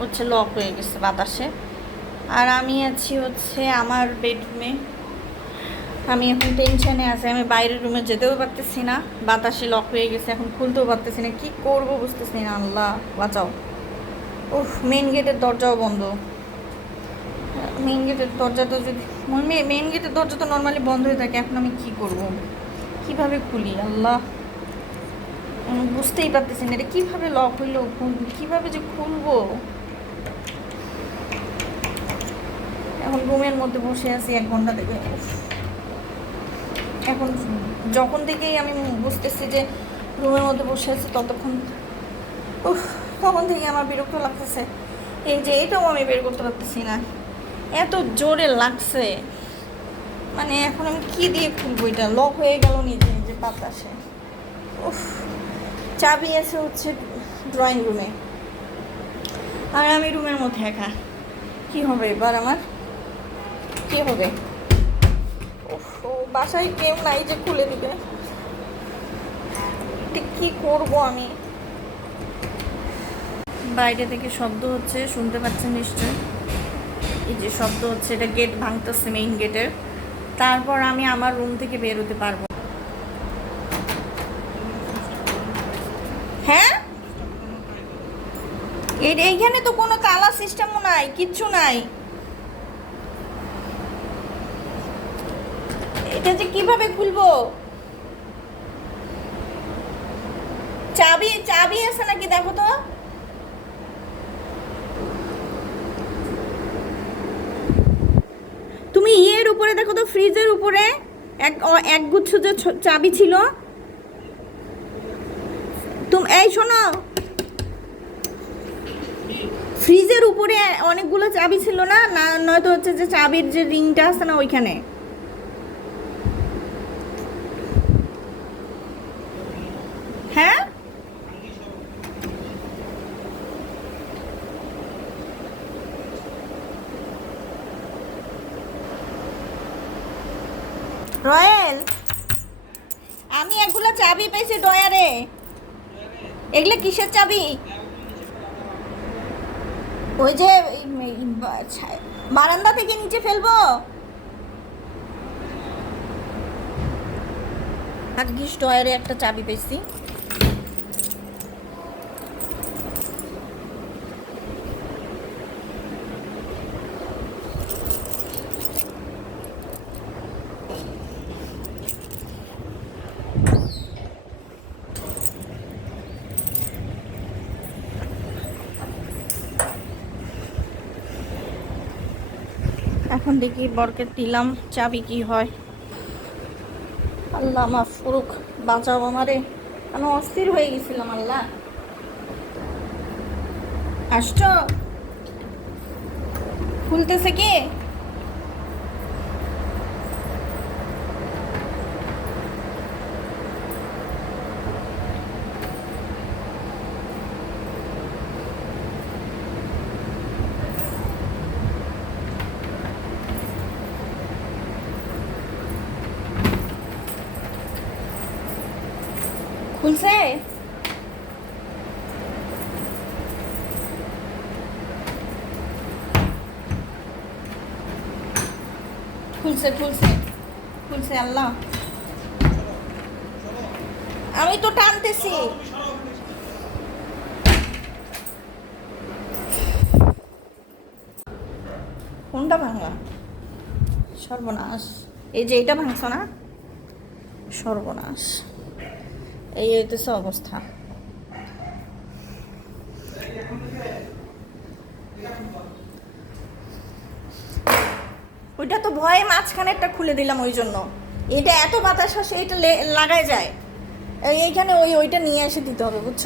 হচ্ছে লক হয়ে গেছে বাতাসে। আর আমি আছি হচ্ছে আমার বেডরুমে আমি এখন টেনশানে আছি, আমি বাইরের রুমে যেতেও পারতেছি না, বাতাসে লক হয়ে গেছে, এখন খুলতেও পারতেছি না, কি করব বুঝতেছি না, আল্লাহ, বাঁচাও। উফ মেন গেটের দরজাও বন্ধ। মেন গেটের দরজাটা যদি মেন গেটের দরজা তো নর্মালি বন্ধ হয়ে থাকে, এখন আমি কি করব? কীভাবে খুলি? আল্লাহ। বুঝতেই পারতেছি না এটা কীভাবে লক হইল কীভাবে যে খুলবো? এখন রুমের মধ্যে বসে আছি, এক ঘণ্টা থেকে। এখন যখন থেকেই আমি বুঝতেছি যে রুমের মধ্যে বসে আছি, ততক্ষণ তখন থেকে আমার বিরক্ত লাগতেছে। এই যে এটাও আমি বের করতে পারতেছি না। এত জোরে লাগছে। মানে এখন আমি কি দিয়ে খুলবো এটা? লক হয়ে গেল নিজে নিজে বাতাসে উফ। চাবি আছে হচ্ছে ড্রয়িং রুমে আর আমি রুমের মধ্যে একা। কি হবে এবার আমার? কি হবে? ও বাসায় কেউ নাই যে খুলে দিবে। কি করব আমি? বাইরে থেকে শব্দ হচ্ছে, শুনতে পাচ্ছেন নিশ্চয়? এই যে শব্দ হচ্ছে, এটা গেট ভাঙতেছে মেইন গেটের তারপর আমি আমার রুম থেকে বের হতে পারব হ্যাঁ? এর এইখানে তো কোনো তালা সিস্টেমও নাই, কিচ্ছু নাই। এটা যে কীভাবে খুলবো? চাবি চাবি আছে নাকি দেখো তো? তুমি ইয়ের উপরে দেখো তো, ফ্রিজের উপরে এক অ- এক গুচ্ছ যে চাবি ছিল তুমি, এই শোনো। ফ্রিজের উপরে অনেকগুলো চাবি ছিল না? না, নয়তো হচ্ছে যে চাবির যে রিংটা আছে না ওইখানে? হ্যাঁ? রয়েল, আমি এগুলো চাবি পেয়েছি ডয়ারে। এগুলো কিসের চাবি? ওই যে বারান্দা থেকে নিচে ফেলব? ভাগ্যিস ডয়ারে একটা চাবি পেয়েছি। এখন দেখি বরকে দিলাম, চাবি কি হয়। আল্লাহ আমার ফুরুক বাঁচাও আমারে। আমি অস্থির হয়ে গেছিলাম আল্লাহ। আসছ? খুলতেছে কি? খুলছে খুলছে খুলছে খুলছে আল্লাহ আমি তো টানতেছি। কোনটা ভাঙলা? সর্বনাশ। এই যে এটা ভাঙছ না? সর্বনাশ। এই হইতেছে অবস্থা। ওইটা তো ভয়ে মাঝখানে একটা খুলে দিলাম ওই জন্য। এটা এত বাতাস আসে, এটা লাগাই যায়। এইখানে ওই ওইটা নিয়ে এসে দিতে হবে, বুঝছ?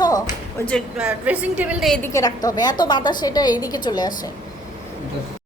ওই যে ড্রেসিং টেবিলটা এদিকে রাখতে হবে। এত বাতাস, এটা এইদিকে চলে আসে।